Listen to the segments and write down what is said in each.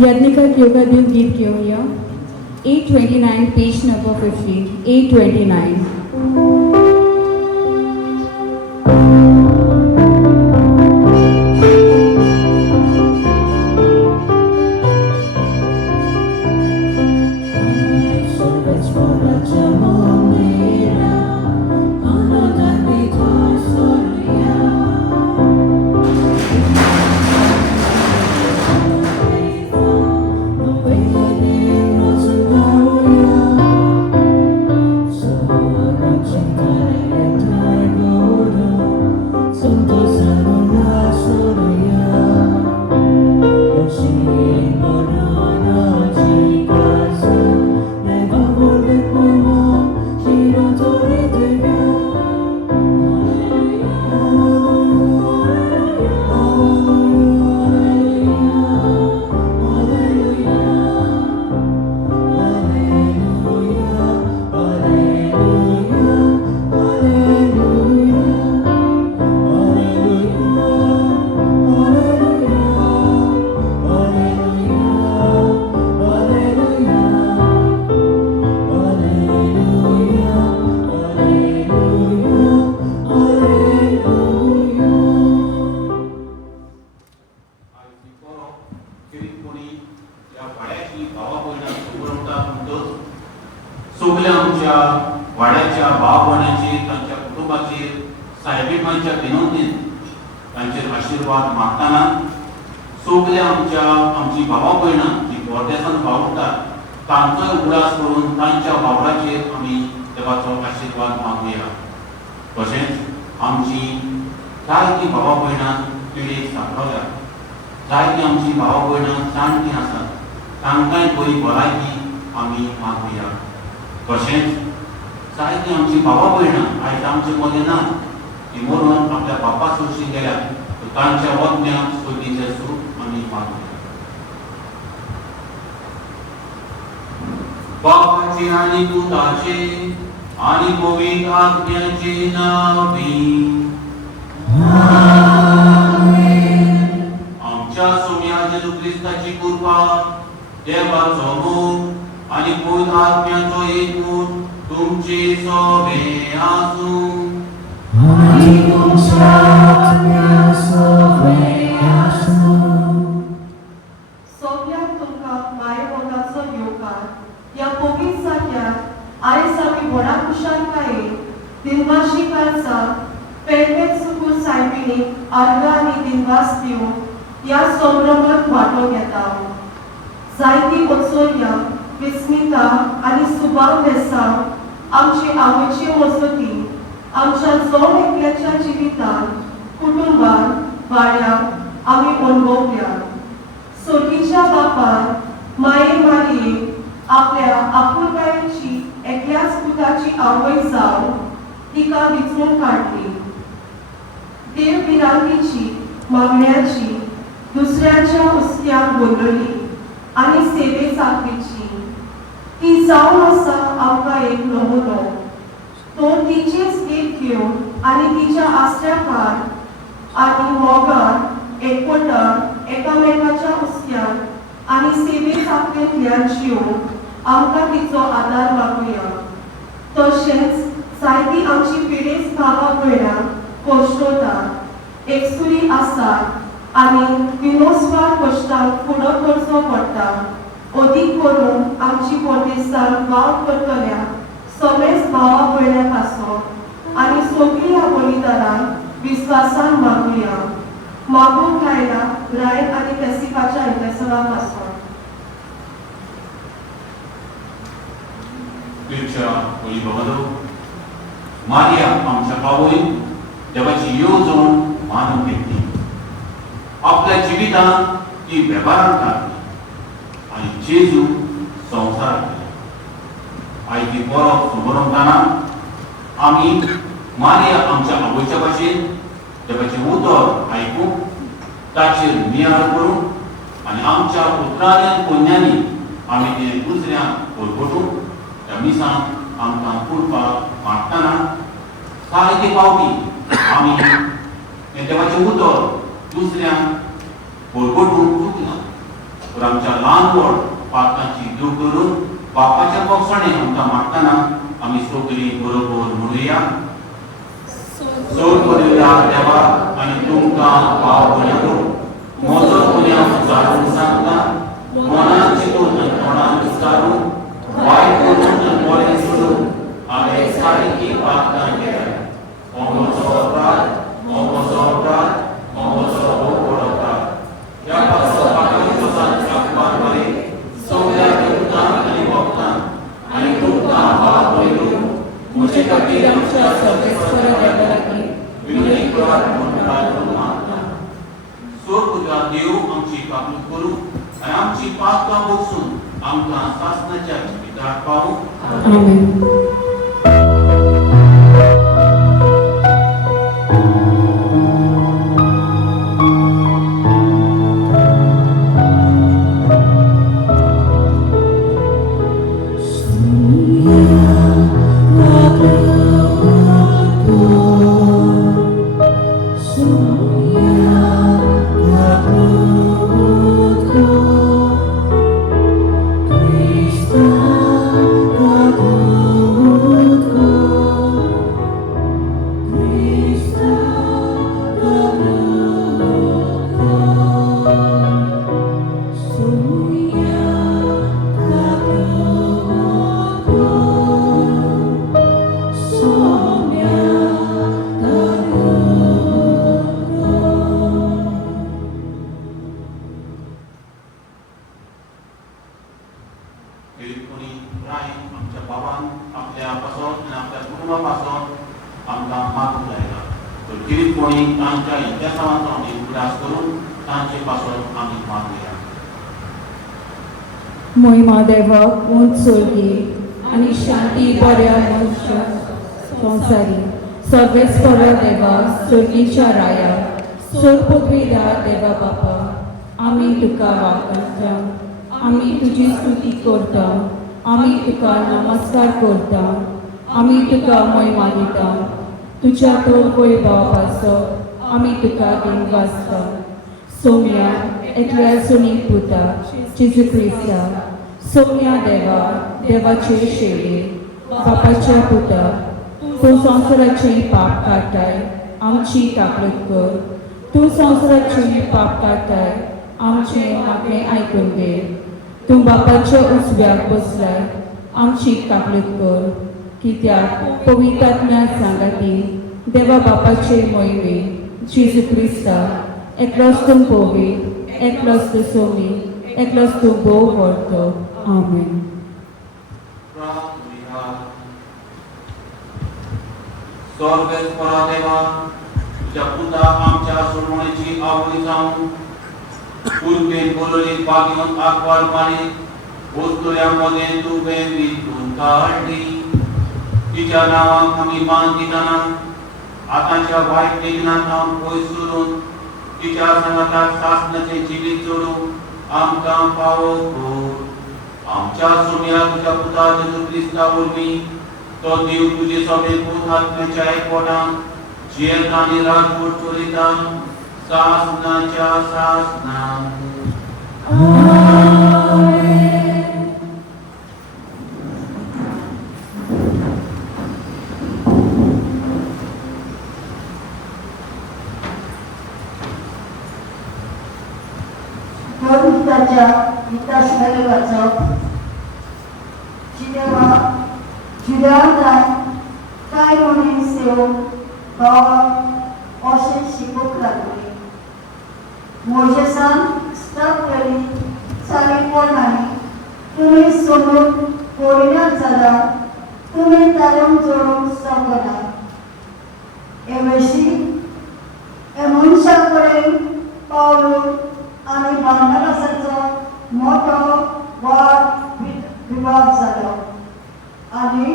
यज्ञिका योगादेव गीत घेऊन या 829 पेज नंबर 50 829 सगळ्या आमच्या वाड्याच्या भावभयणांचेर तांच्या कुटुंबाचेर साहेबीमांच्या विनंतीन तांचेर आशीर्वाद मागताना सगळ्या आमची भावा भयणां जी परदेशांत वावुरतात तांचोय उडास करून तांच्या वावराचेर आमी देवाचो आशीर्वाद मागुया। तशेंच आमची जायतीं भावा भयणां पिडेक सांबाळल्यात, जायतीं आमची भावा भयणां जाणटीं आसात, तांकांय बरी भलायकी आमी मागुया। तशेंच जायतीं आमची भावा भयणां आयज आमचे मदें नात, ती मरून आपल्या बापा सोडशीं गेल्यात, तांच्या वतन्याक सोदीचें सूख आमी मागुया। बापाचे आनी पुताचे आनी पवित्र आत्म्याचे नांवी आमच्या सोम्या जेजू क्रिस्ताची कृपा, देवाचो मोग आनी पवित्र आत्म्याचो एकूण तुमचे सोबे आसूं। सोबल्याक तुमकां माये मोगाचो येवकार ह्या पवित्र जाग्यार आयज आमी व्हडा कुशालकायेन दिनवाशी काळचा पेडमेत सुकून सायबिणीक अर्घ आनी दिनवास दिवन ह्या संभ्रमांत वांटो घेता। जायतीं उत्सुर्या, विस्मिता आनी सुबाव देसाव आमची आवयची मजती आमच्या जोड एकल्याच्या जिवितांत कुटुंबांत वाड्यात आमी अणभवल्या। सोडीच्या बापान माये मारयेक आपल्या आपुलकायेची एकल्याच पुताची आवय जावन तिका विचून काडली। देव विरांतीची मागण्याची दुसऱ्याच्या उस्त्याक बोलली आनी सेवे चाकरीची ती जावन आसा आमकां एक नमुनो। तो तिचेच गीत घेवन आनी तिच्या आस्त्याकार आनी मोगान एकवटान एकामेकाच्या उस्त्याक आनी सेवे चाकरेंतल्यान जिवन आमकां तिचो आदार मागुया। तशेंच जायतीं आमची पिडेस्त भावा भयणां कोश्टोतात, एकसुरी आसात आनी विनोस्वार कश्टांक फुडो करचो पडटा। अदीक करून आमची परदेसांत वाव करतल्या समेस्त भावा भयणां आसोन आनी सगळीं ह्या बलिदानान विस्वासान मागुया। मागूंक लायला रायन आनी पेसिफाच्या इंटेसनाक आसोन। होली भगवतो मारिया आमच्या आवयन देवाची येवजण मानून घेतली, आपल्या जिवितांत ती वेव्हारांत घातली आनी जेजू संवसाराक दिलो। आयज ती परब समोरताना आमी मारिया आमच्या आवयच्या भाशेन देवाचें उतर आयकूंक, ताचेर नियाळ करूंक आनी आमच्या पुत्रांनी आनी कन्यांनी आमी तें दुसऱ्यांक परगटूंक त्या मिसांत आमकां करपाक मागतना सारके पावटी आमी हें देवाचें उतर दुसऱ्यांक परगटूंक चुकना। तर आमच्या लहान व्हड पापांची दूर करून पापाच्या पक्षाने आमकां मारतना आमी सगळीं बरोबर म्हणुया. सोड करूया देवा आनी तुमकां भाव भरलो. म्हजो गुन्यांव जाणून सांगता, मनान चिंतून आनी तोंडान विचारून, वायट करून आनी बरें सोडून हांवें सारकी प्रार्थना केल्या. हो म्हजो अपराध, हो म्हजो अपराध, हो म्हजो व्हड अपराध. ह्या पापाचो सांगपाक बरें सगळ्या देवतांक आनी भक्तांक आनी तुमकां भाव भरलो. म्हजे खातीर आमच्या सर्वेस्वर देवा लागीं विनय करात म्हूण प्रार्थना मागता. सोडपुजा देव आमची काकूट करूं आनी आमची पातकां बगसून आमकां सासणाच्या जिविताक पावूं. आमेन. आमच्या बाबान आपल्या पासून आनी आपल्या कुटुंबा पासून आमकां मागूंक लायला. तर कितें कोणी तांच्या इतिहासाचो आमी उगडास करून तांचे पासून आमी मागुया. महिमा देवाक उंच सोर्गी आनी शांती बऱ्या मनुष्य संवसारी. सर्वेस्पर देवा सोर्गीच्या राया, सोर्पद्विदा देवा बापा, आमी तुका वागता, आमी तुजी स्तुती करता, आमी तुका नमस्कार करता, आमी तुका महिमा दिता. तुज्या तो वैभव आसो आमी तुका दिनवासता. सोम्या एकल्या सुनील पुता जेजू क्रिस्ता, सोम्या देवा देवाचे शेळे, बापाच्या पुता, तूं संवसाराची पाप काडटाय, आमची काकूट कर. तूं संवसाराची पाप काडटाय, आमचें मागणें आयकून घे. तूं बापाच्या उजव्याक बसलाय, आमची काकूट कर. कित्याक पवित्रात्म्या सांगाती देवा बापाचे मोहिमे जेजू क्रिस्ता, एकलोच तूं पवित्र, एकलोच तूं सोमी, एकलोच तूं भोव व्हरतो. आमेन. स्वर्गस्परा देवा, तुझ्या पुता आमच्या सोडवणेची आवडी जावन पुरबेन बोलवली पागीवन आकवार मारीत वस्तुऱ्यामध्ये तुवें वितून काढली. तिच्या नावाक आमी मान दिताना आतांच्या वायट लेगिनांत पयस सोडून तिच्या संगताक सासणाचें जिवीत जोडूंक आमकां फावो कर. आमच्या सोम्या तुज्या पुता जेजू क्रिस्ता वरवीं तो देव तुजे सभेकून आत्म्याच्या एकवटान जेल आनी राजवट चोरिता सासणाच्या सासणान. गीताच्या गीतासमेर वाचप. जुदेवांतान कांय मनीस येवन भावाक अशें शिकोवंक लागले. मोजेसान स्टॉप केली चालीपणांनी तुमी सोडून पडिनात जाल्यार तुमी ताळूंक जोडूंक शकना. हे विशीं हे मनशा कडेन पावलो आनी बार्नबासाचो मोठो वाद विवाद जालो. आनी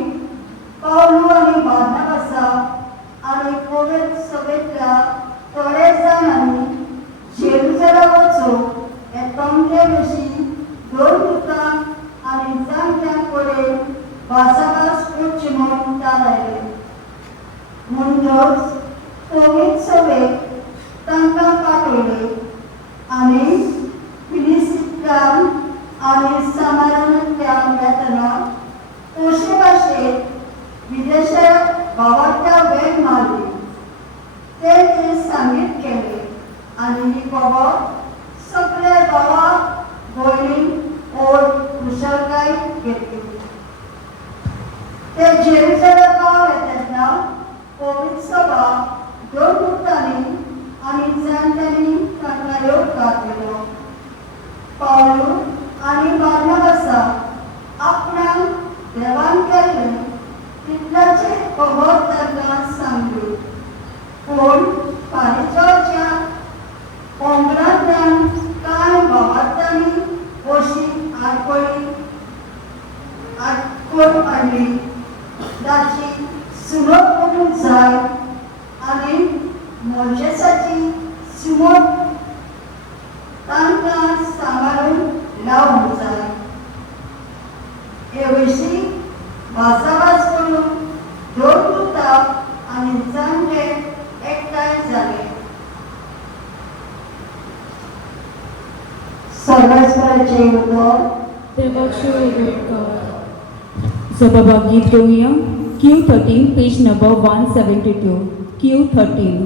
पावलो आनी बार्नबासा आनी पवित्र सभेंतल्या थोडे जाणांनी जेरुसलेम वचून हे तोंडले विशीं दोन दुतां आनी जाणट्यां कडेन भासाभास करची म्हूण थारायले. म्हणटच पवित्र सभेक तांकां पाठयले आनी फिलिस्तींतल्यान सांगीत केले आणि निकोबो सगळे भावाक भयणीक ओड कुशलकाय घेतली. ते जेरुसलेम पावले तेन्ना पवित्र सभा दोन पुतांनी आणि जाणट्यांनी तांकां योग घातलेलो. पावलो आणि बार्नबासा आपणाक देवान केल्लें तितल्याचे खबर तांकां सांगली. पूण फारीसांच्या पंगडांतल्यान कांय भावार्थांनी अशी आडखळी आडखळ हाडली ताची सुरत करूंक जाय आनी मोजेसाची सुमत तांकां सांबाळून लावूंक जाय. हे विशीं भासाभास करून दोन पुतां आनी जाणटे एकठांय जाले. सर्वेस्पराचे उतर देवाचे उदकार. सभाबा गीत घेऊया. Q13, page number 172. Q13.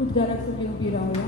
उद्गारासाठी उभी राहूया.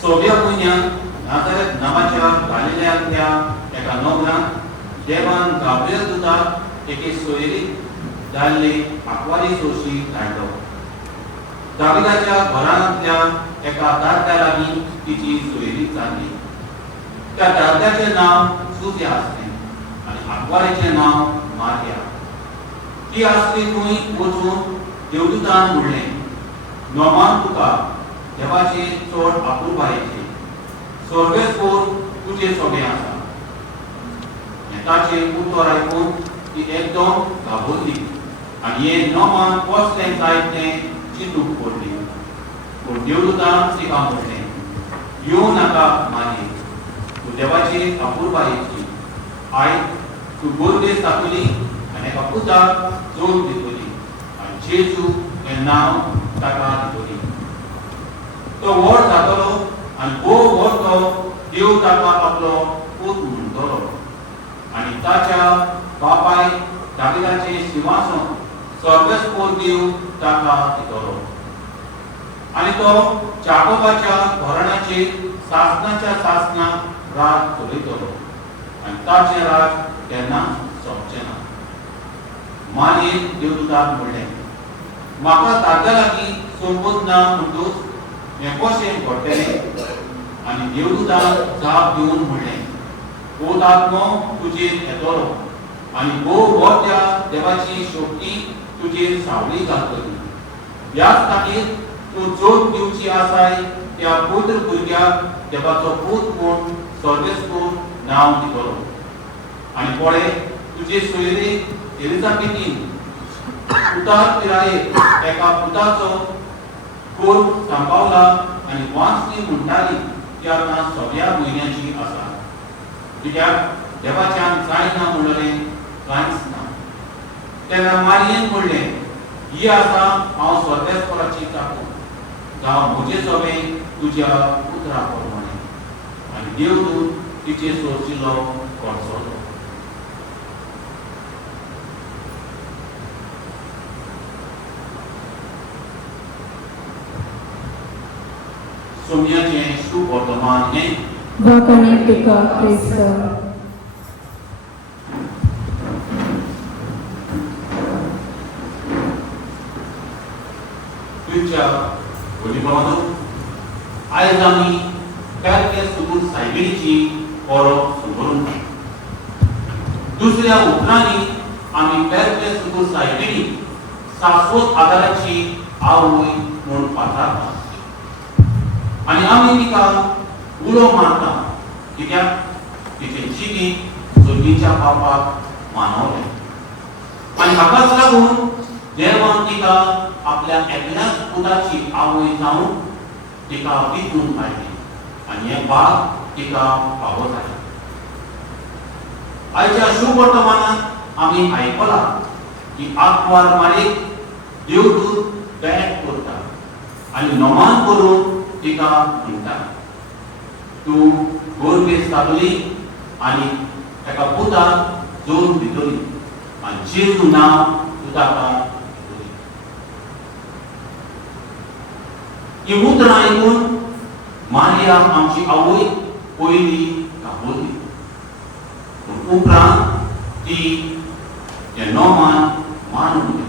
सोव्या म्हयन्यांत नाजारेत नांवाच्या गालिल्यांतल्या एका नोगरांत देवान गाब्रिएल दुताक एके सोयरीक जाल्ले आंकवारी सोशी धाडलो. दाविदाच्या घरांतल्या एका दादल्या लागीं तिची सोयरीक जाल्ली. त्या दादल्याचें नांव सुज्या आसलें आनी आंकवारीचें नांव मारिया. ती आसली थंय वचून देवदूतान म्हणलें, नोमान तुका देवाचे चड आपुरबायेचे स्वर्गस्फोर तुजे सोबे आसा. ताचे उत्तर आयकून ती एकदम घाबरली आनी हे नोमान कसलें जायतें चिंतूंक पडली. पूण देवदूतान तिका म्हणलें, येवं नाका मारी, तूं देवाचे आपुरबायेची. आयज तूं गोरवेस जातली आनी एका पुताक जोड दितली आनी जेजू हें नांव ताका दितली. तो व्हड जातलो आनी भोव व्हडलो देव ताका आपलो पूत म्हणटलो आनी ताच्या बापाय दाविदाचें सिंहासन स्वर्गस्फोर देव ताका दितलो. आनी तो जाकोबाच्या घराण्याचेर सासणाच्या सासणाक राज चलयतलो आनी ताचें राज केन्ना सोंपचें ना. मारयेन देवदूताक म्हणलें, म्हाका ताच्या लागीं संबंद ना म्हणटूच हें कशें घडटलें? आनी देवदूतान जाप दिवन म्हणलें, पवित्र आत्मो तुजेर येतलो आनी भोव व्हडल्या देवाची शक्ती तुजेर सावळी घालतली. ह्याच खातीर तूं जोड दिवची आसाय त्या पुत्र भुरग्याक देवाचो पूत म्हूण स्वर्गस्फोर नांव दितलो. आनी पळय, तुजे सोयरीक एलिझाबेथीन पुताक पिरायेक एका पुताचो कोल सांबाळला आनी वांचली म्हणटाली ती आतां 6व्या म्हयन्याची आसा. कित्याक देवाच्यान जायना म्हणलें कांयच ना. तेन्ना मारयेन म्हणलें, ही आसा हांव स्वर्गस्फोराची चाकू, जावं म्हजे सोबे तुज्या पुत्रा प्रमाणे. आनी देवदूत तिचे सोरचिलो कोणसोलो. सोमयाचें शुभ वर्तमान हें वाकणे तुका क्रिस्त. तुमच्या वडिलांनो, आयज आमी पेरके सुगूर सायबिणीची परब सुरू. दुसऱ्या उपरांनी आमी पेरके सुगूर सायबिणी शाश्वत आदाराची आवय म्हूण पाताळटा आनी आमी तिका उलो मारता. कित्याक तिचें जिवीत जमनीच्या पापाक मानवलें आनी हाकाच लागून देवान तिका आपल्या एकल्याच पुताची आवय जावन तिका विकून काडली आनी हें भाग तिका फावो जालें. आयच्या शुभ वर्तमानांत आमी आयकलां की आंकवार मारीक देवदूत भेट करता आनी नोमान करून तिका म्हणटा, तूं गोरवेस जातली आनी एका पुताक जोड दितली आनी जेजू नांव तूं ताका दितली. ही उतरां आयकून मारिया आमची आवय पयलीं घाबरली, पूण उपरांत ती हें नोमान मानून घेतलें.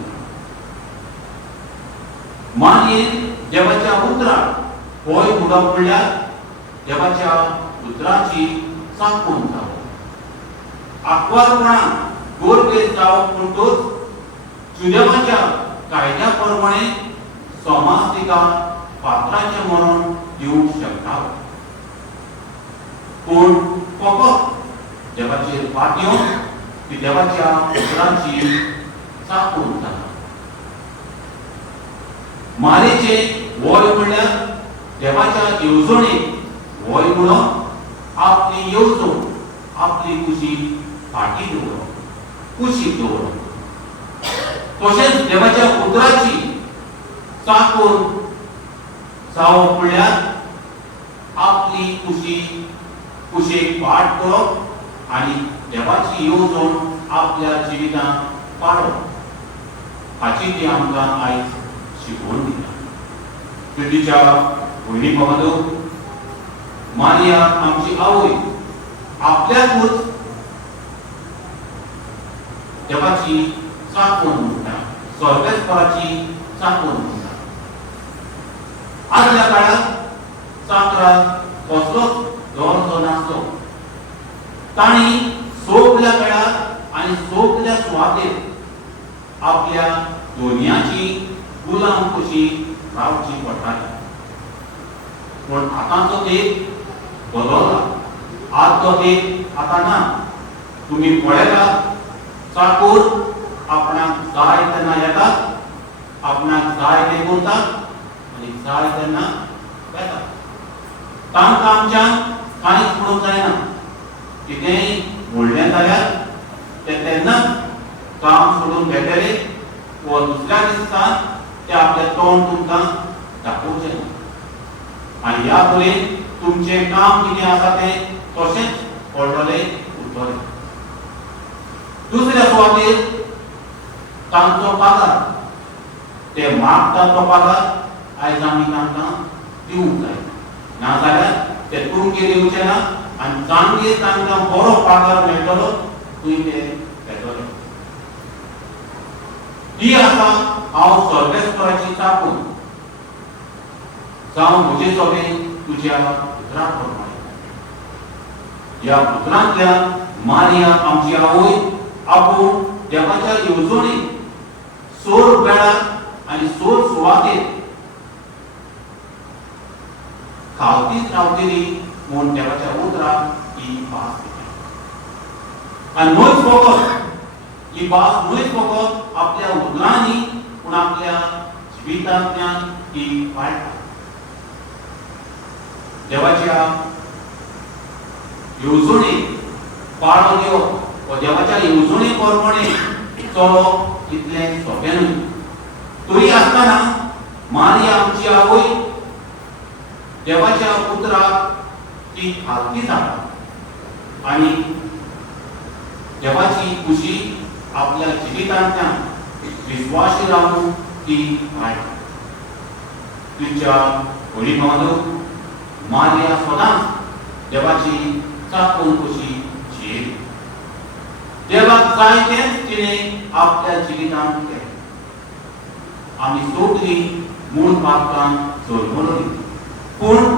मारयेन देवाच्या उतराक होय म्हणप म्हणल्यार देवाच्या उतराची चाकून जावप. आंकवारपणान गोरवेस जावप म्हणटूच जुदेवाच्या कायद्या प्रमाणे समाज तिका पात्राचें मरण दिवंक शकता. पूण फकत देवाचेर फाटयून ती देवाच्या उतराची चाकून जाता. मारेचे वय म्हणल्यार देवाच्या येवजणेक वय म्हणप आपली येवजण, आपली खुशी फाटी दवरप, कुशीक दवरप. तशेंच देवाच्या उतराची चाकून जावप म्हणल्यार आपली कुशीक फाट करप आनी देवाची येवजण आपल्या जिवितांत पाळप. हाची ती आमकां आयज शिकवण दिता. प्रितीच्या भयणी भावांनो, मारिया आमची आवय आपल्याकूच देवाची चाकून म्हणटा, स्वर्गस्फोराची चाकून म्हणटा. आदल्या काळात चाकराक कसलोच दवरचो नासलो. तांणी सोगल्या काळात आनी सोगल्या सुवातेर आपल्या दोनयाची गुलाम कशी रावची पडटाली. पूण आतांचो तेंप बदलला. आज तो तेंप आतां ना. तुम्ही पळयला चाकोर आपणाक जाय तेन्ना येतात, आपणाक जाय ते करतात आनी जाय तेन्ना वेतात. तांकां आमच्यान कांयच म्हणूंक जायना. कितेंय म्हणलें जाल्यार ते तेन्नाच काम सोडून भेटले व दुसऱ्या दिसा ते आपलें तोंड तुमकां दाखोवचें ना. आनी ह्या परेन तुमचें काम कितें आसा तें तशेंच पडटलें उरतलें. दुसऱ्या सुवातेर तांचो पगार, ते मागता तो पगार आयज आमी तांकां दिवंक जाय. नाजाल्यार ते तुमगेर येवचे ना आनी जांगेर तांकां बरो पगार मेळटलो थंय ते येतले. ही आसा हांव सर्वेस्पराची चाकूर जावं म्हजे सगळें तुज्या पुत्रा प्रमाणे. ह्या पुत्रांतल्यान मारिया आमची आवय आपूण देवाच्या येवजणेक सोर वेळार आनी सोर सुवातेर खावतीच रावतली म्हूण देवाच्या उतराक ही भास दिली. आनी न्हूच फकत ही भास न्हूच फकत आपल्या उतरांनी पूण आपल्या जिवितांतल्यान ही वाडटा. देवाच्या येवजणेक पाळो दिवप व देवाच्या येवजणे प्रमाणे चलप इतलें सोंपें न्हय. तरी आसतना मारिया आमची आवय देवाच्या पुत्राक ती खालती जाता आनी देवाची खुशी आपल्या जिवितांतल्यान विश्वासी रावून ती वाडटा. तुमच्या होळी मारिया सदांच देवाची चाकून कशी जियेली. देवाक जाय तेंच तिणें आपल्या जिवितांत केलें. आमी सगळीं मूळ पापान जल्मलोली, पूण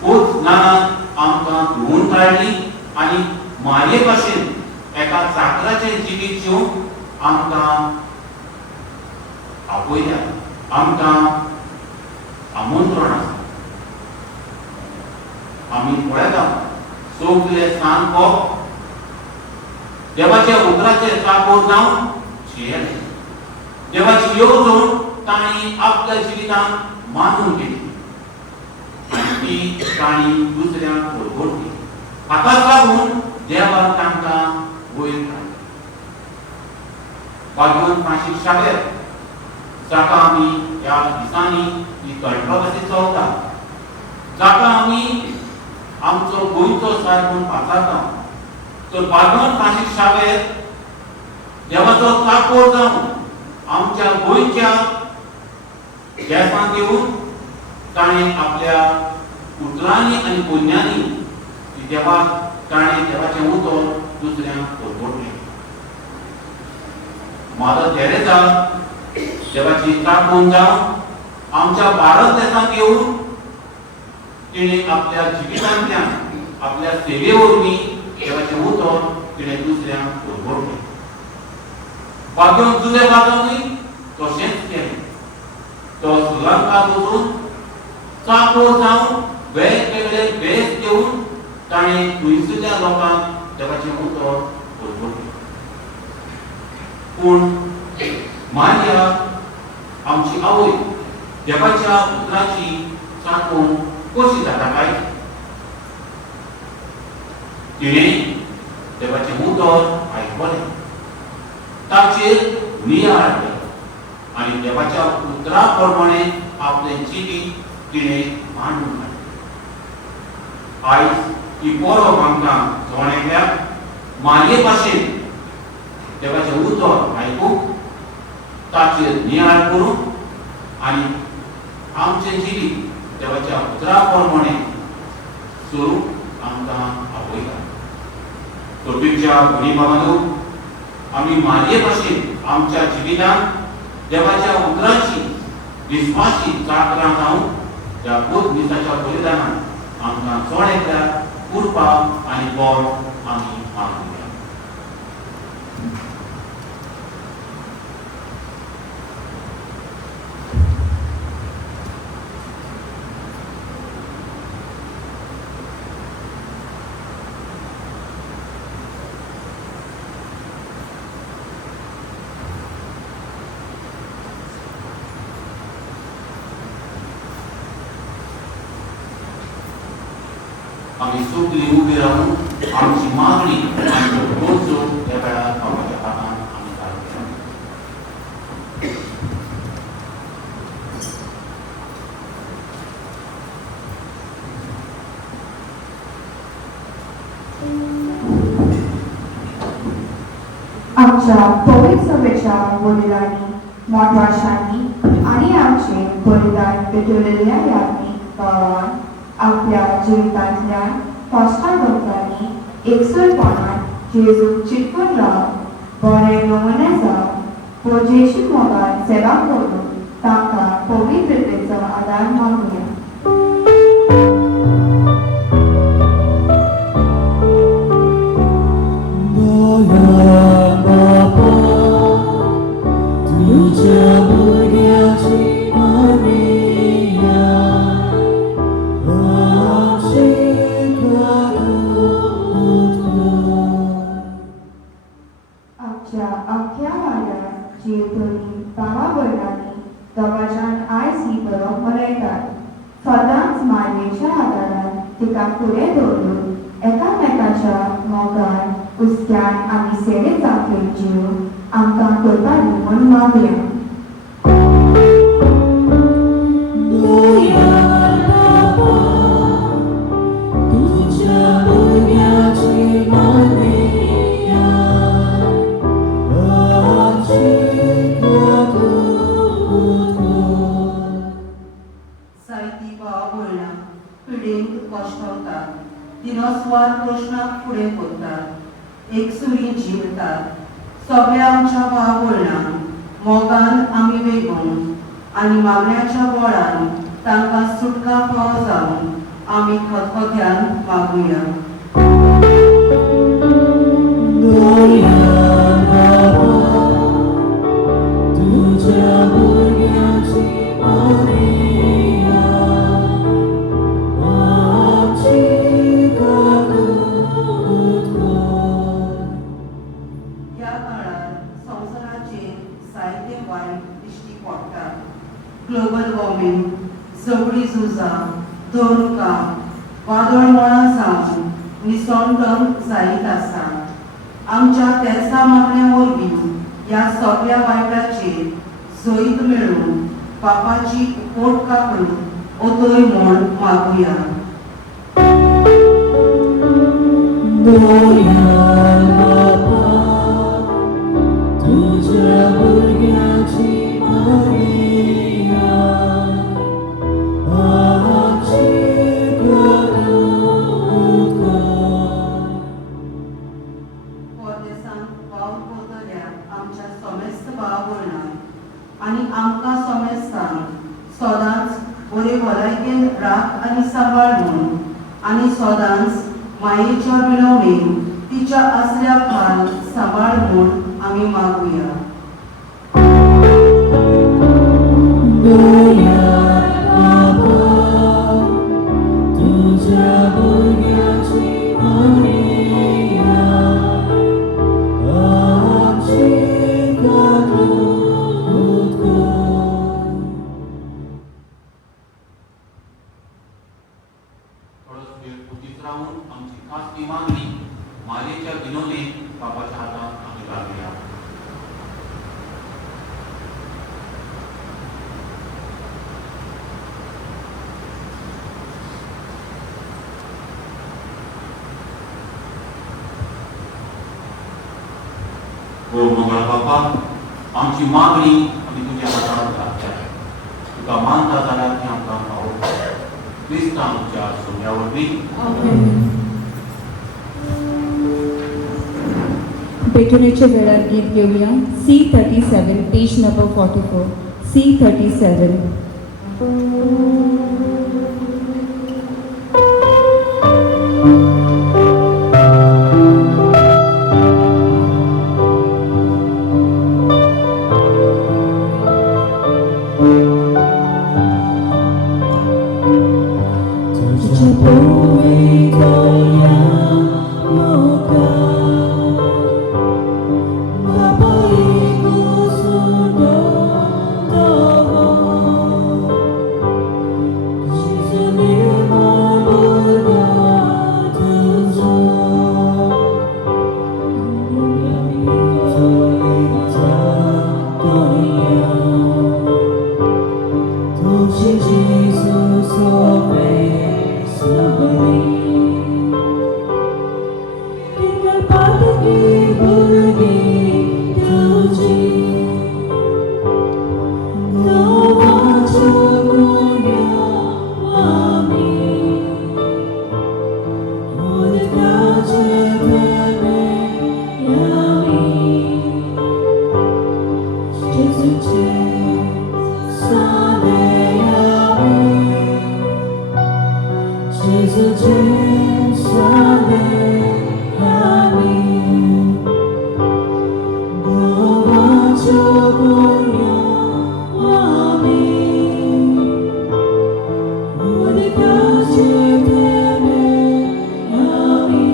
खूब ज्ञानान आमकां धुवून काडली आनी मारये भाशेन एका चाकराचें जिवीत जिवंक आमकां आपयल्या. आमकां आमंत्रण आसा. आमी पळयता सगळे सांगप देवाच्या उतराचेर चाकोर जावन जियेले. देवाची येवजण तांणी आपल्या जिवितांत मानून घेतली आनी ती तांणी दुसऱ्यांक परगडली. हाकाच लागून देवान तांकां वयर काडलें. भाग्यवंत फ्रांसीस शावेर जाका आमी ह्या दिसांनी ही कंट्रोवर्सी चलता, जाका आमी आमचो गोंयचो सार म्हूण पाचारता, तर भाग्यवंत फ्रांसीस शावेर देवाचो चाकोर जावन आमच्या गोंयच्या देशांत येवन ताणें आपल्या पुत्रांनी आनी कन्यांनी देवाक ताणें देवाचें उतर दुसऱ्यांक परगडलें. मादर तेरेसा देवाची चाकून जावन आमच्या भारत देशांत येवन तिणें आपल्या जिवितांतल्यान आपल्या सेवे वरवीं देवाचें उतर तिणें दुसऱ्यांक परगडलें. भाग्यवंत जुजेफानूय तशेंच केलें. तो श्रीलंकांत वचून चाकोर जावन वेगवेगळे भेस घेवन ताणें थंयसरल्या लोकांक देवाचें उतर परगडलें. पूण मारिया आमची आवय देवाच्या उतराची चाकून कशी जाता काय? तिणें देवाचें उतर आयकलें, ताचेर नियाळ केलो आनी देवाच्या उतरा प्रमाणे आपलें जिवीत तिणें मांडून काडलें. आयज ही परब आमकां जोणेक्याक मारये भाशेन देवाचें उतर आयकूंक, ताचेर नियाळ करूंक आनी आमचें जिवीत देवाच्या उतरा प्रमाणे चलूंक आमकां आपयता. तर तुमच्या भणी भावांनो, आमी मारये भाशेन आमच्या जिवितांत देवाच्या उतराची विस्वासी चाकरां जावन ह्या खूब दिसाच्या बलिदानान आमकां जोणेक्याक कृपा आनी बळ आमी मागुया. आम्ही सगळी उभी राहून आमची मागणी आमची गरजो ह्या वेळार बाबाच्या हातान आमी घालूया. आमच्या पवित्र सभेच्या वडिलांनी मोठवाशांनी आणि आमचे बलिदान पेटवलेल्या याज्ञिक गांवान आपल्या जिवितांतल्या कश्टांनी एकसुरपणान जेजूक चिटकून रावन बरे नमुने जावन पोजेशी मोगान सेवा करून तांकां पवित्रतेचो आदार मागूया. आमच्या अख्ख्या वाड्यार जी तरी बाबा भयणांनी दोगांच्यान आयज ही बरोवप मनयतात, सदांच मायेच्या आदारान तिका फुडें दवरून एकामेकाच्या मोगान हुस्क्यान आनी सेवेत जातले जीव आमकां करपाक म्हूण मागया. साहिती भाव भयणां पिडेंत कश्टावतात, दिनस्वार प्रश्नाक फुडें करतात, एकसुरी जिवतात. सगळ्या आमच्या भाव भयणांक मोगान आमी वेगून आनी मागण्याच्या बळान तांकां सुटका फावो जावन आमी खतखत्यान मागुया. ग्लोबल वॉर्मिंग, झगडी झुजां, धोरकां, वादळमळां जावन निसंतन जायत आसा. आमच्या तेर्सा मागण्या वरवीं ह्या सगळ्या वायटाचेर जैत मेळून पापाची पोट कापणी ओतोय म्हूण मागुया. आनी आमकां समेस्तांक सदांच बरे भलायकेन राख आनी सांबाळ म्हूण आनी सदांच मायेच्या विणवणेन तिच्या आसल्या खाल सांबाळ म्हूण आमी मागुया. आमची खास मागणी मायेच्या विनोदीन बाबाच्या हातान आमी घालुया. हो मंगळ बापा, आमची मागणी आमी तुज्या हातान घालता. तुका मानता जाल्यार ती आमकां पावोवप. क्रिस्तांच्या सोम्या वरवीं पेटोनेच्या वेळार गीत घेऊया. C37 page number 44. C37. Hoje Jesus sobre sobre Tinggal pagi pergi tuji Nawa cukunya amin Mudikah cebeme yami Jesus sane yami Jesus sane yami Nawa cukunya amin Mudikah cebeme yami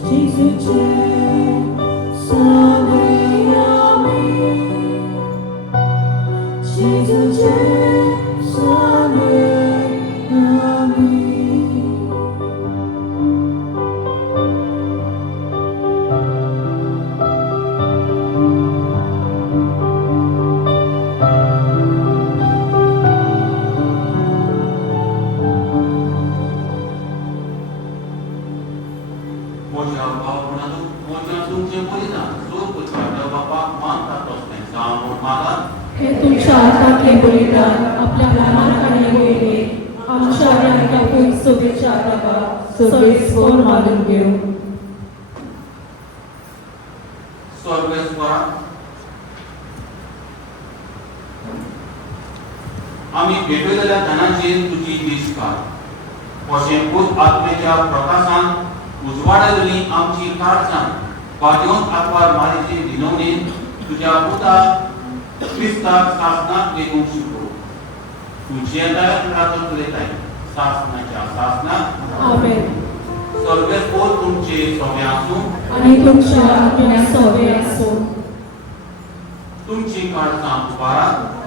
Jesus sane yami Jesus sane yami मोठ्या भावनातून मोठ्या तुमचे बलिदान जो पुत्राच्या बापाक मानतात त्यांचा मोठ मागा हे तुमच्या हातातले बलिदान आपल्या मनाकडे वेगळे आमच्या यांना सोबेच्या आत्मा सर्वेस्वर मानून घेऊ स्वर्गेश्वरा आम्ही भेटलेल्या धनाचे तुझी दिसकार अशेंपूत आत्म्याच्या प्रकाशान उजवाडलेली आमची काळजान वाजवून आत्वार मारीचे दिनवणेन तुझ्या पुताक क्रिस्ताक सासनाक लेगूंक शिको तुझे राजत लेताय सासनाच्या सासनाक आमेन स्वर्गेश्वर तुमचे सोबे आसूं आणि तुमच्या आत्म्या सोबे असो तुमची काळजां उबारात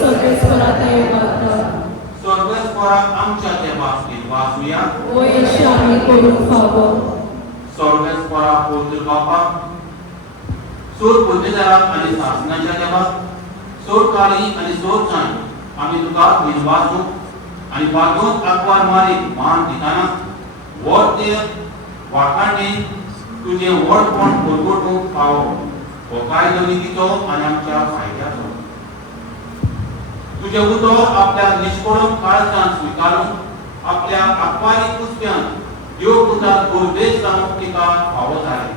सर्वेस्वरात येतात स्वर्गेश्वराक आमच्या देवाक वासूया वयशे आम्ही करून फावो स्वर्गेश्वरा पवित्र बापाक सोर पुर्तेदाराक आनी सासनाच्या देवाक सोर काळी आनी सोर चान आमी तुका विनवासू आनी वागोवन आकवार मारी मान दिताना व्हड ते वाखाणे तुझे व्हडपण परगटूंक फावो हो कायदो नितीचो आनी आमच्या फायद्याचो तुझे उतो आपल्या निष्कळम काळजान स्विकारून आपल्या आकवारी कुसप्यान देव पुताक गोरबेज जावंक तिका फावो जाय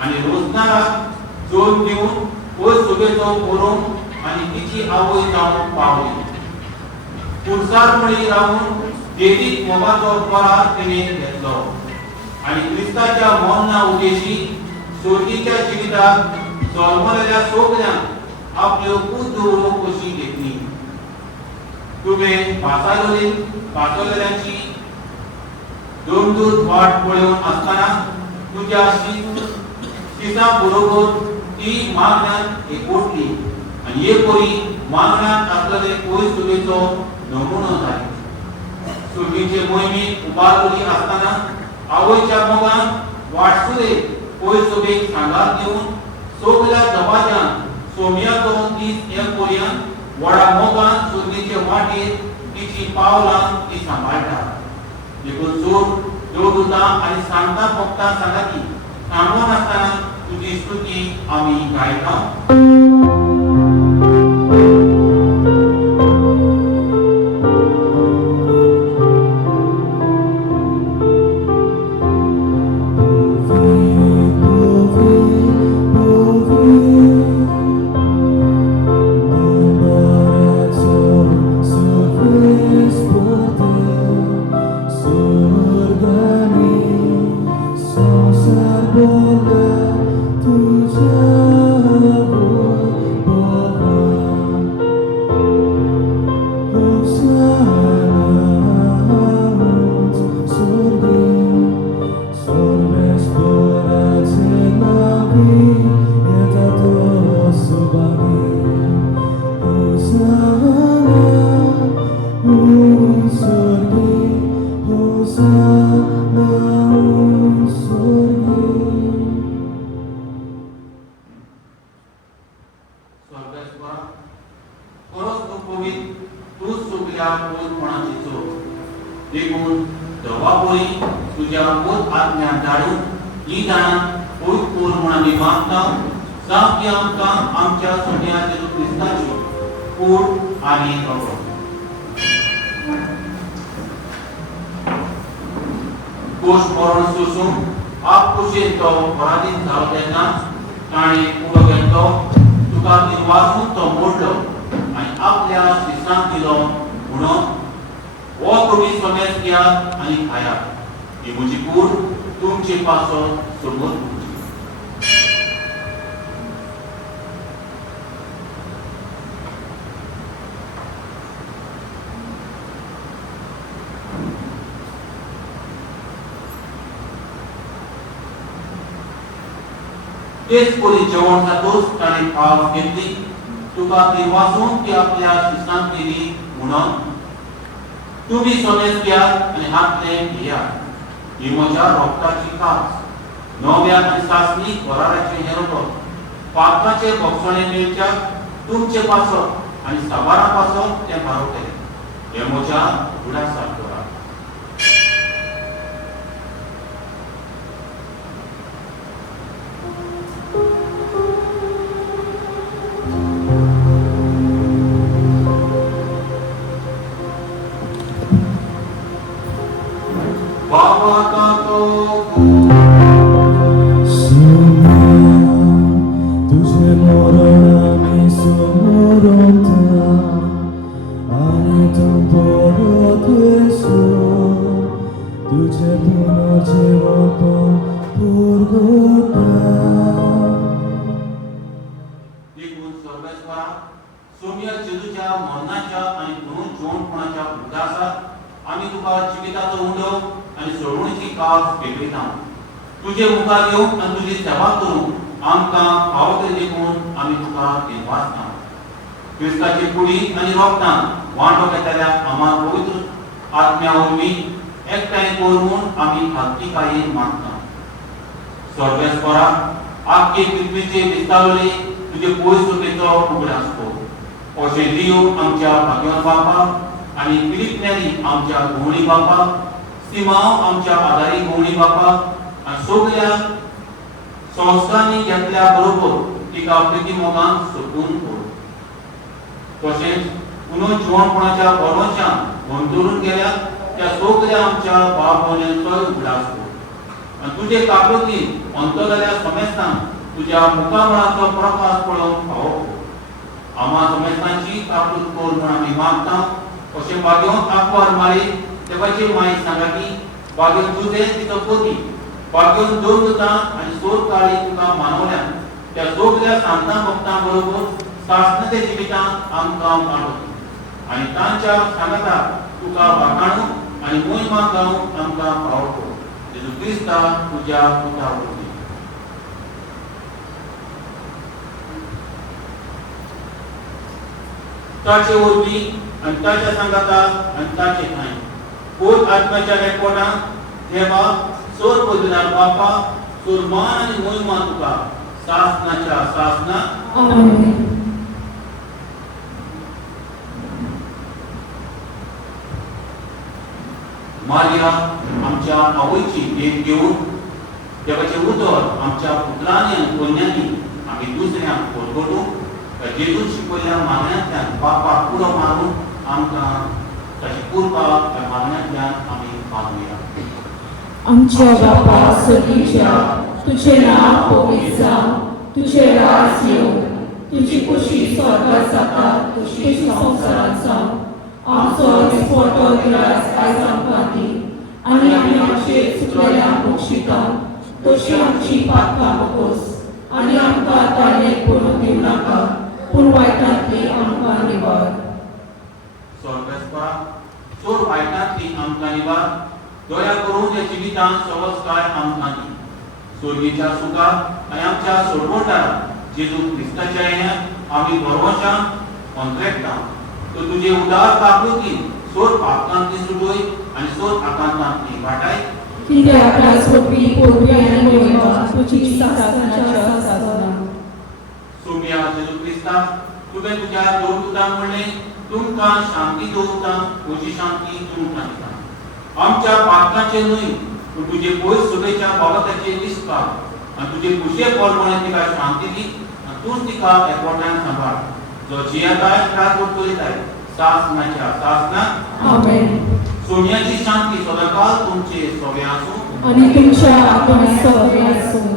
आनी रोजनाराक जोड दिवन पयस सुबेचो करूंक आनी तिची आवय जावंक पावली पुरसारपणी रावून देवीक मोगाचो परार तिणें घेतलो आनी क्रिस्ताच्या मोन्ना उद्देशी सोडीच्या जिविताक जल्मलेल्या सगळ्यांक आपल्यो कूद दवरूंक कशी घेतली तुवें पासलेल्यांची दोन वाट पळोवन आसतना तुज्या शिसा बरोबर ती मागण्यान एकवटली आनी हे करी मागण्यात आसलेले पयस सुबेचो नमुनो जाले सुबेचे मोहिमेक उबारली आसतना आवयच्या मोगान वाटसुरे पयस सुबेक सांगात दिवन सगळ्या दबाज्यान सोमयाचो दीस हे कोरयान व्हडा मोगान सुर्गेचे वाटेर तिची पावलां ती सांबाळटा देखून चोर देवदूतां आनी सांता भक्तां सांगाती थांबोवन आसतना तुजी स्तुती आमी गायता Tuja खरोच तू पवित्र, तूच सगळ्या पवित्रपणाची चोर. देखून देवापोरी तुझ्या पवित्र आज्ञा धाडून ही दान पवित्र म्हूण आमी मागता. सांग की आमकां आमच्या सोन्या जेजू क्रिस्ताची कूड आनी रगत. कोश मरण सोसून आप कुशीन तो पराधीन जालो तेन्ना ताणें कुडो घेतलो, तुका निर्वासून तो मोडलो आनी आपल्या शिश्रांक दिलो म्हणून हो तुमी सोमेस घेयात आनी खायात. ही म्हजी कूड तुमचे पासो समोर उरची. तेच परी जेवण जातोच ताणें पावस घेतली, तुका ती वाचून ती आपल्या शिश्रांक दिली म्हणून तुमी सोमेस घेयात आनी हातले घेयात. ही म्हज्या रोगताची कास. नव्या आनी सासणी वराराचे हें रगत पातकाचे भोगसणे मेळच्याक तुमचे पासो आनी साबारा पासो तें बारोवतलें. हें म्हज्या उडासाक करा. बाबा तातो तुझे मरण समोरता आणि तू परत येसो तुझे पुनर्जीवन पुरगोटा. देखून सर्वेस्परा सोम्या जेजूच्या मरणाच्या आनी पुनर्जीवनपणाच्या उदासात आमी तुका जिविताचो उंडो आनी सोडवणीची कास भेटयता. तुजे मुखार येवन आनी तुजी सेवा करून आमकां फावो देखून आमी तुका दिनवासता. क्रिस्ताची कुडी आनी रोगतान वांटो घेतल्या आम्हा पवित्र आत्म्या वरवीं एकठांय कर म्हूण आमी भक्तिकायेन मागता. सर्वेस्परा आख्खे पृथ्वीचे विस्तारले तुजे पयसुकेचो उगडास कर. अशें लियो आमच्या भाग्यवान बापा आनी फिलिपनेरी आमच्या गवळी बापा, सिमांव आमच्या आदारी गवळी बापा आनी सगळ्या संस्थांनी घेतल्या बरोबर तिका प्रिती मोगान सोपून कर. तशेंच पुनर्जीवनपणाच्या भरवशान वंतरून गेल्या त्या सगळ्या आमच्या भाव भयणींचोय उगडास कर. आनी तुजे काकुतीन अंतरलेल्या समेस्तान तुज्या मुखामळाचो प्रकाश पळोवन फावो कर. आम्हा समेस्तांची काकूत कर म्हूण आमी मागता. अशें भाग्यवंत आंकवार मारी देवाची माय सांगाती, भाग्यवंत तुझे तिचो पोती, भाग्यवंत दोन दुतां आनी सोर काळी तुका मानवल्या त्या सगळ्या सांतां भक्तां बरोबर सासणाच्या जिवितांत आमकां मानवती आनी तांच्या सांगाता तुका वाखाणूंक आनी महिमा गावूंक आमकां फावो कर. जेजू क्रिस्ता तुज्या पुता वरवीं. ताचे वरवीं आनी ताच्या सांगाता आनी ताचे ठांय कोण आत्म्याच्या एकवटान देवा सोर पदनार बापा सोर मान आनी महिमा तुका सासणाच्या सासना. आमेन. मारिया आमच्या आवयची भेट घेवन देवाचे उदर आमच्या पुत्रांनी आनी कन्यांनी आमी दुसऱ्यांक परगटूंक जेजून शिकयल्या मागण्यांतल्यान बापाक पुरो मारून आमकां ताची कृपा त्या मागण्यांतल्यान आमी मागुया. आमच्या बापा सगळीच्या तुझे नाव पवित्र जावं, तुझे राज येवं, तुझी कुशी स्वर्गात जाता तशी संवसारांत जावं. आमचो दिसपट्टो गिरास आयज आमकां दी आनी आमी आमचेर चुकलेल्यांक बक्षिता तशी आमची पातकां बकोस आनी आमकां ताळयेक पडूंक दिवं नाका पूण वायटांतली आमकां निवार. स्वर्गस्परा चोर वायटांतली आमकां निवार. दया करून त्या जिवितांत संस्कार आमकां दी. स्वर्गीच्या सुखांत आनी आमच्या सोडवणदारांत जेजू क्रिस्ताच्या येण्यात आमी भरवशान अंतरेकता. तो तुजे उदार काकुतीन सोर पातकांतली सुटोय आनी सोर आकांतांतली वाटाय. कित्याक राजवटी पोरवी आनी महिमा तुजी सासणाच्या सासना. सोम्या जेजू क्रिस्ता तुवें तुज्या देवदूतांक म्हणलें तुमकां शांती दवरता, म्हजी शांती तुमकां दिता. आमच्या पातकांचेर न्हय पूण तुजे पयस सुबेच्या बाबताचेर दिसता आनी तुजे कुशे पोरमणे तिका शांती दी आनी तूंच तिका एकवटान सांबाळ. जो जियेताय त्रास करताय सासनाच्या सासनाक आमेन. सोन्याची शांती सदांकाळ तुमचे सोबे आसूं आणि तुमच्या आत्म्यात सगळे आसूं.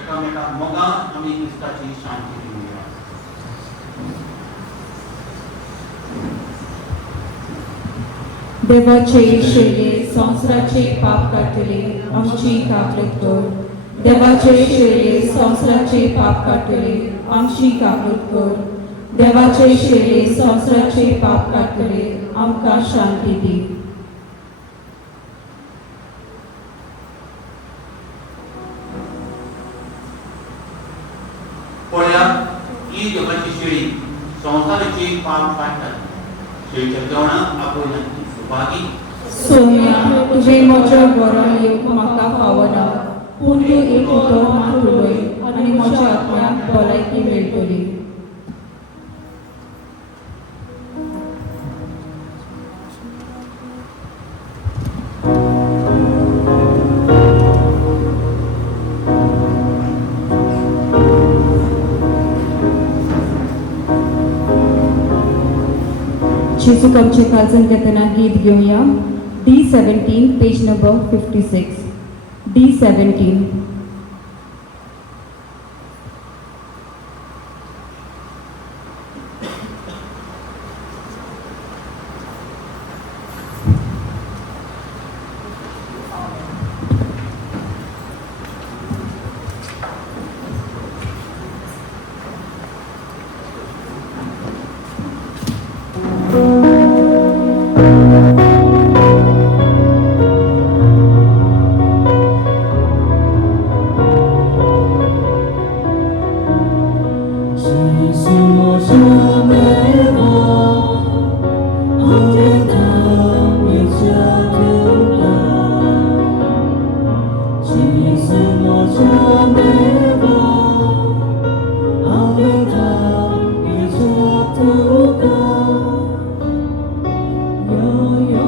एकामेकाक मोगान आमी क्रिस्ताची शांती दिवया. देवाचे शेळे संवसाराचे पाप काडटले आमची काकूट कर. देवाचे शेळे संवसाराचे पाप काडटले आमची काकूट कर. देवाचे शेळे संवसाराचे पाप काडटले आमकां शांती दी. पळयात ही देवाची शेळी संवसाराचे पाप काडटात. शेळीच्या जेवणाक आपयल्यांची सुभागी. सोन्या तुवें म्हज्या घरांत येवंक म्हाका फावना पूण तूं एक उतर हात उलय आनी म्हज्या आत्म्याक भलायकी मेळटली. जेजूक आमचे काळजांत घेतना गीत घेवया. D17 page number 56. D17. Yeah, yeah.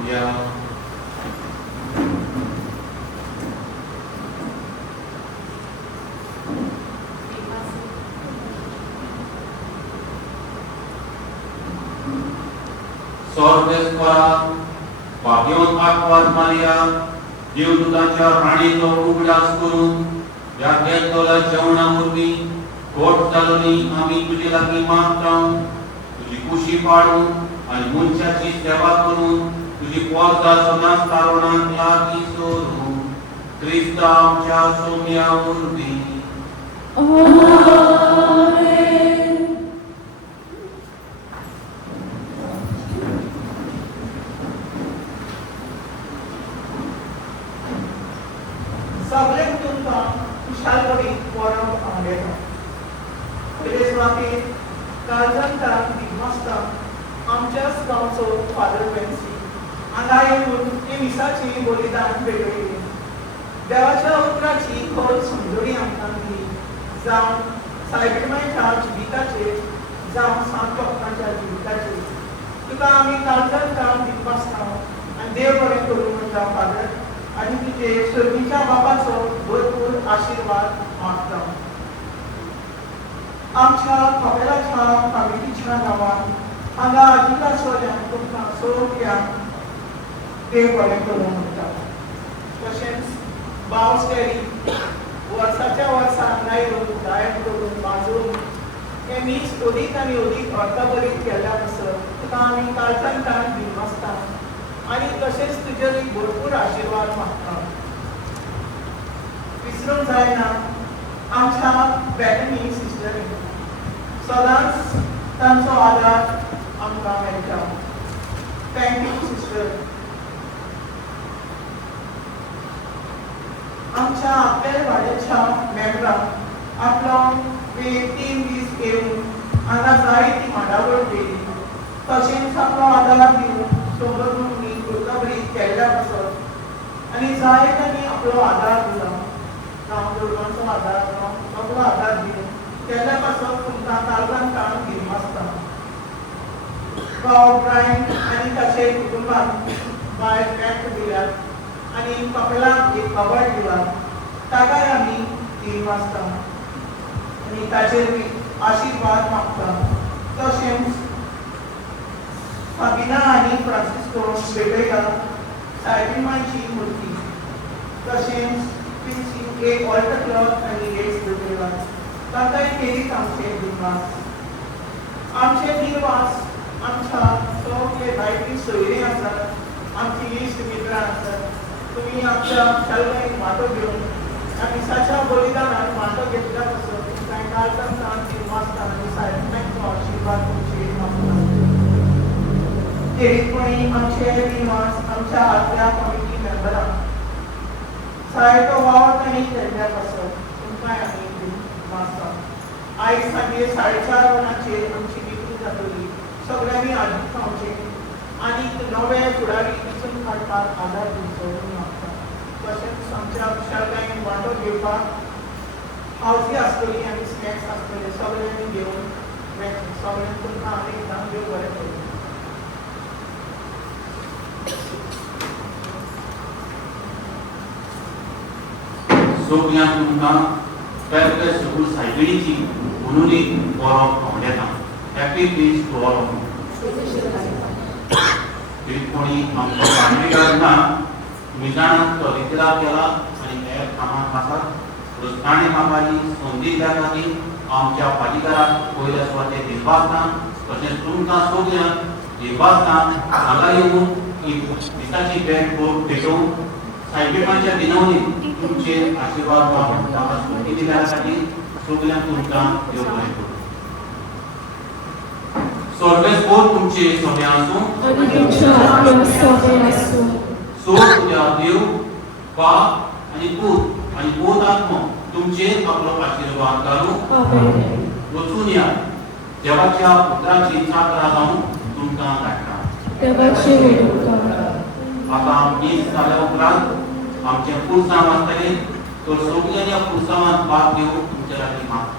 घेवया. स्वर्गेश्वरा भाग्यवंत आत्मात मारिया देवदूतांच्या राणीचो उगडास करून ह्या घेतलेल्या जेवणा वरवीं खोट जालोनी आमी तुजे लागीं मागता. तुजी कुशी पाडून आनी मनशाची सेवा करून तुजी पोरसां सदांच तारुणांक लागीं सोडून क्रिस्त आमच्या सोम्या वरवीं. सगळ्यांक तुमकां खुशालपणी वळोवंक आवडटा. पयले सुवातेर काळजांताक दिगमस्ताक आमच्याच गांवचो फादर बेन्सी हांगा येवन हे मिसाची बलिदान पेटयली. देवाच्या उतराची खोल समजणी आमकां दिली. जावं सायबिणमांच्या जिविताचेर जावं सांत भक्तांच्या जिविताचेर तुका आमी काळजांताक दिगमस्ता आनी देव बरें करूं म्हणटा फादर. आणि तुझे स्वर्गीच्या बापाचो भरपूर आशीर्वाद मागता. आमच्या कपेलाच्या फामिलीच्या नांवान हांगा आजिला सोऱ्यांक तुमकां सगळ्यांक देव बरें करूं म्हणटा. तशेंच भाव स्टेरी वर्साच्या वर्सा लायरून गायन करून वाजोवन हे मीस अदीक आनी अदीक अर्थभरीत केल्ल्या पासत तुका आमी काळजांताक दिगमस्ता आणि तसेच तुझे भरपूर आशीर्वाद मागता. विसरूंक जायना आमच्या बॅटनी सिस्टरी सदांच तांचो आदार आमकां मेळटा. Thank you sister. आमच्या आपल्या वाड्याच्या मेंबरांक आपलो वेळ 3 दीस घेवन हांगा जायती मांडावळ केली. तशेंच आपलो आदार दिवन सोबत बरी केल्ल्या पासत आनी जायत्यांनी आपलो आदार दिलो. गांव लोकांचो आदार दिलो, आपलो आदार दिवन केल्ल्या पासत तुमकां काळजांताक दिगमस्ता. भाव ब्रायन आनी ताचे कुटुंबाक भायर पॅक्ट दिल्यात आनी कपेलाक एक कबड दिला. ताकाय आमी दिगमस्ता आनी ताचेर आशीर्वाद मागता. तशेंच फाबिना आनी फ्रांसिस्को भेटयला सायबिणमांची मुर्ती. तशेंच पिंची एक ऑल्टर क्लॉक आनी लेस भेटयला. ताकाय केरीत आमचे दिगमास. आमचे निर्वास आमच्या सगळे जायती सोयरी आसात. आमची इश्ट मित्रां आसात. तुमी आमच्या शालकायेक वांटो घेवन ह्या मिसाच्या बलिदानाक वांटो घेतल्या पासत तुमकां काळजांताक दिगमस्ता आनी सायबिणांचो आशीर्वाद तुमचेर मागता. खेरीतपणी आमचे निवास आमच्या आदल्या कमिटी मेंबरांक जायतो वावर तांणी केल्ल्या पासत तुमकां आमी दिगमस्ता. आयज सांजे 4:30 वरांचेर आमची मिटींग जातली. सगळ्यांनी हाजीर रावचें आनी नवे फुडारी वेंचून काडपाक आदार दिवचो मागता. तशेंच आमच्या शाळेंत वांटो घेवपाक हावजी आसतली आनी स्नॅक्स आसतले. सगळ्यांनी घेवन सगळ्यांक तुमकां आनी एकदां देव बरें करूं. सगळ्यांक तुमकां पेरके स्कूल सायबिणीची म्हणून एक बरो आवडटा. Happy feast to all of you. कोणी आमचो बांदणीकार ना तुमी जाणात तो रितिराव केला आनी हे कामाक आसात. ताणें म्हाका ही संदी दिल्या खातीर आमच्या पालिकाराक पयल्या सुवातेर दिवपासता. तशेंच तुमकां सगळ्यांक दिवपासता हांगा येवन ही दिसाची भेट भेटोवन सायबिणांच्या दिनवनीत तुमचे आशीर्वाद मागून म्हाका संदी दिल्या खातीर सगळ्यांक तुमकां देव बरें करूं. स्वर्गेस्वर तुमचे सगळे आसूं आणि तुमच्या आत्म्यात सगळे आसूं. सो तुझ्या देव बाप आनी पूत आनी पवित्र आत्मो तुमचेर आपलो आशीर्वाद घालूं. आमेन. वचून या. देवाच्या पुत्राची चाकरा जावन तुमकां धाडटा. देवाचे वेडूकार. आतां मीस जाल्या उपरांत आमचे पुरसांव आसतलें तर सगळ्यांनी ह्या पुरसांवांत भाग घेवन तुमचे लागीं मागता.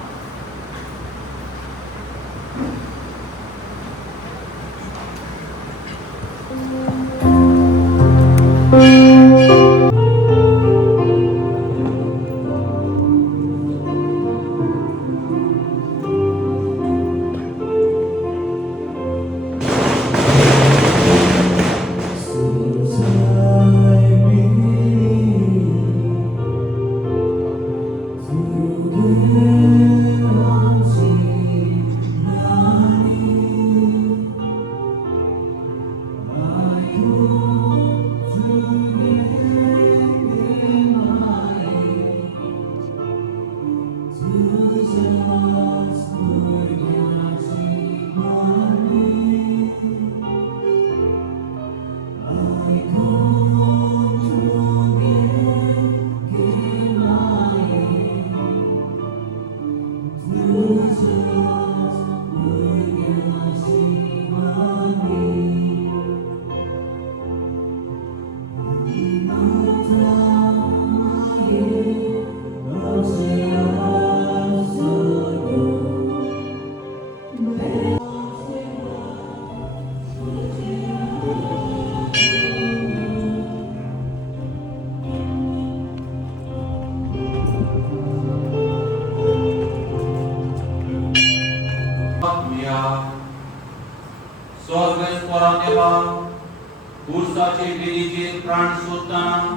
बेडीचेर प्राण सोदतना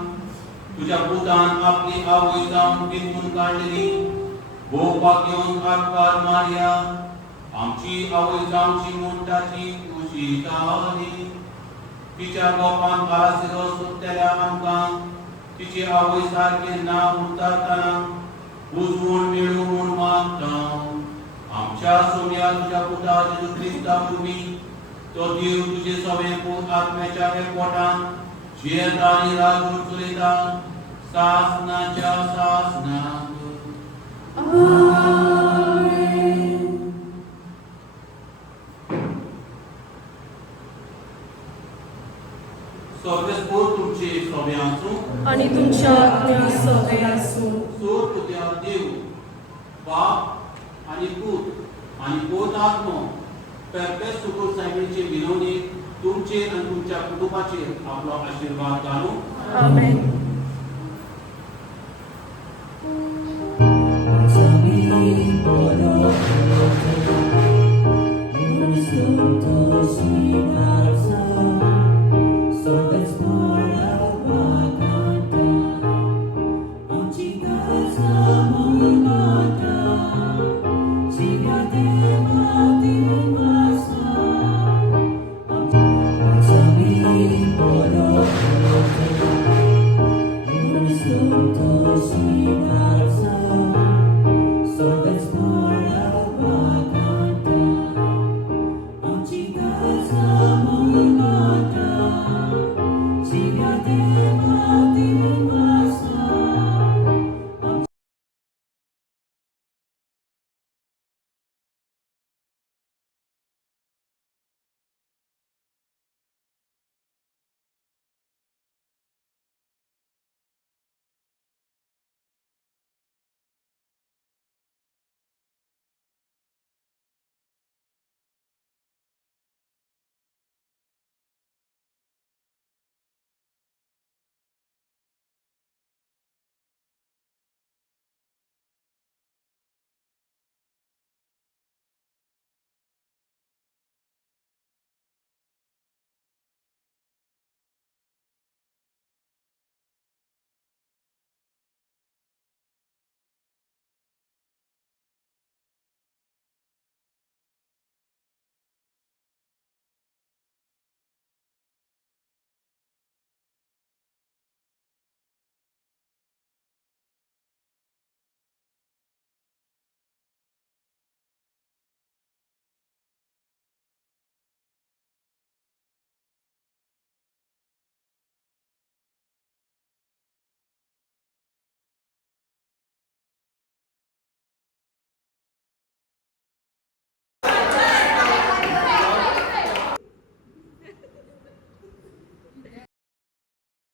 तुझ्या पुतान आपली आवय जावन पिंजून काडलेली भोवपाक येवन आकार मारया आमची आवय जावची म्हूण ताची खुशी जाली तिच्या गोपान आसिरो सोदतल्या आमकां तिची आवय सारके नांव उतारतना उजवून मेळू म्हूण मागता आमच्या सोम्या तुझ्या पुता जेजू क्रिस्ता वरवीं तो देव तुझे सगळे पूत आत्म्याच्या एकवटान जियेता आनी राजूर चलयता सासनाच्या सासनाक सगळेस्पूर तुमचे सगळ्यांचो आणि तुमच्या आत्म्या सवे आसूं सोर पुत्या देव बाप आणि पूत आणि पोत आत्मो परफेक्ट सुकूर सायबीचे विनोदी तुमचेर आणि तुमच्या कुटुंबाचेर आपलो आशीर्वाद घालूं आमेन.